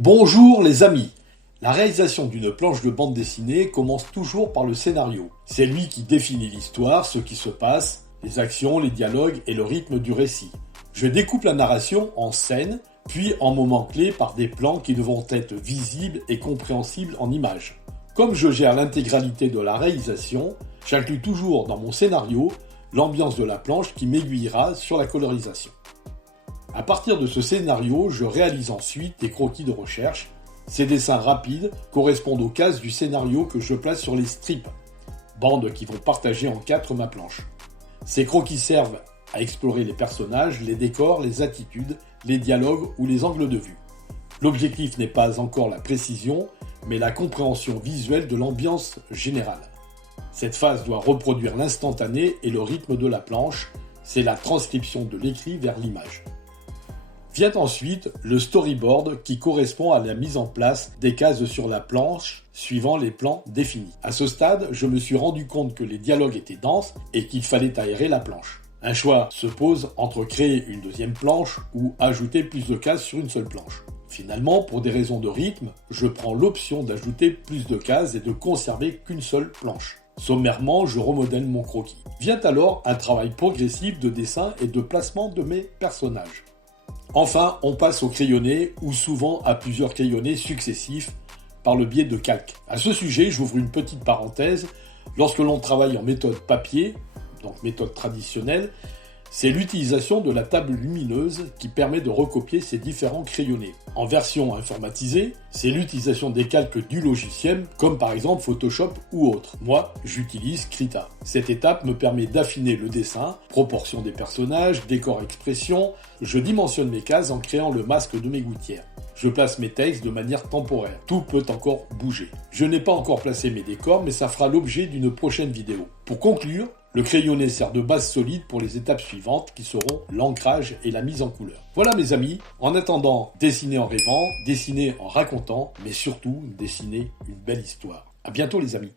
Bonjour les amis. La réalisation d'une planche de bande dessinée commence toujours par le scénario. C'est lui qui définit l'histoire, ce qui se passe, les actions, les dialogues et le rythme du récit. Je découpe la narration en scènes, puis en moments clés par des plans qui devront être visibles et compréhensibles en images. Comme je gère l'intégralité de la réalisation, j'inclus toujours dans mon scénario l'ambiance de la planche qui m'aiguillera sur la colorisation. À partir de ce scénario, je réalise ensuite des croquis de recherche. Ces dessins rapides correspondent aux cases du scénario que je place sur les strips, bandes qui vont partager en 4 ma planche. Ces croquis servent à explorer les personnages, les décors, les attitudes, les dialogues ou les angles de vue. L'objectif n'est pas encore la précision, mais la compréhension visuelle de l'ambiance générale. Cette phase doit reproduire l'instantané et le rythme de la planche, c'est la transcription de l'écrit vers l'image. Vient ensuite le storyboard qui correspond à la mise en place des cases sur la planche suivant les plans définis. À ce stade, je me suis rendu compte que les dialogues étaient denses et qu'il fallait aérer la planche. Un choix se pose entre créer une deuxième planche ou ajouter plus de cases sur une seule planche. Finalement, pour des raisons de rythme, je prends l'option d'ajouter plus de cases et de conserver qu'une seule planche. Sommairement, je remodèle mon croquis. Vient alors un travail progressif de dessin et de placement de mes personnages. Enfin, on passe au crayonné ou souvent à plusieurs crayonnés successifs par le biais de calques. À ce sujet, j'ouvre une petite parenthèse. Lorsque l'on travaille en méthode papier, donc méthode traditionnelle, c'est l'utilisation de la table lumineuse qui permet de recopier ces différents crayonnés. En version informatisée, c'est l'utilisation des calques du logiciel, comme par exemple Photoshop ou autre. Moi, j'utilise Krita. Cette étape me permet d'affiner le dessin, proportion des personnages, décor expression. Je dimensionne mes cases en créant le masque de mes gouttières. Je place mes textes de manière temporaire. Tout peut encore bouger. Je n'ai pas encore placé mes décors, mais ça fera l'objet d'une prochaine vidéo. Pour conclure, le crayonné sert de base solide pour les étapes suivantes qui seront l'ancrage et la mise en couleur. Voilà mes amis, en attendant, dessinez en rêvant, dessinez en racontant, mais surtout, dessinez une belle histoire. À bientôt les amis.